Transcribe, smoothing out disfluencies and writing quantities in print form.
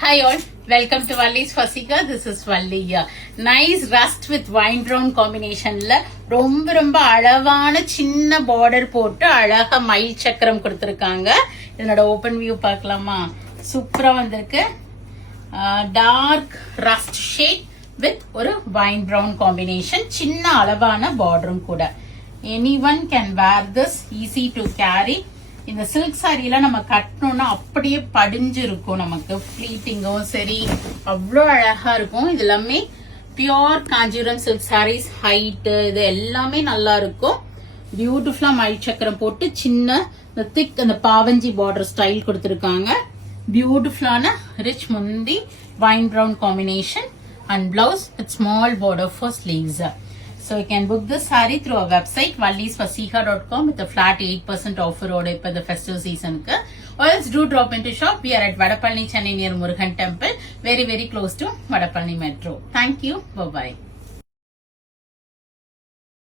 Hi all, welcome to Valli's Fasika. This is Valli. Nice rust with wine brown combinationல ரொம்ப அழகான சின்ன border போட்டு அழகா மயில் சக்கரம் கொடுத்திருக்காங்க. இதனோட open view பார்க்கலாமா? சூப்பரா வந்திருக்கு. Dark rust shade with ஒரு wine brown combination. சின்ன அளவான borderம் கூட. Anyone can wear this, easy to carry. இந்த சில்க் சாரியில நம்ம கட்டணும்னா அப்படியே படிஞ்சு இருக்கும். நமக்கு ஃபிளீட்டிங்கும் சரி அவ்வளோ அழகா இருக்கும். இது எல்லாமே pure Kanchipuram silk sarees. Height இது எல்லாமே நல்லா இருக்கும். பியூட்டிஃபுல்லா மயில் சக்கரம் போட்டு சின்ன திக் அந்த பாவஞ்சி பார்டர் ஸ்டைல் கொடுத்துருக்காங்க. பியூட்டிஃபுல்லான ரிச் முந்தி wine brown combination and blouse with small border for sleeves. So you can book this saree through our website vallisfasika.com with a flat 8% offer order for the festive season. Or else do drop into shop. We are at Vadapalani, Chennai near Murugan Temple, very close to Vadapalani Metro. Thank you. Bye bye.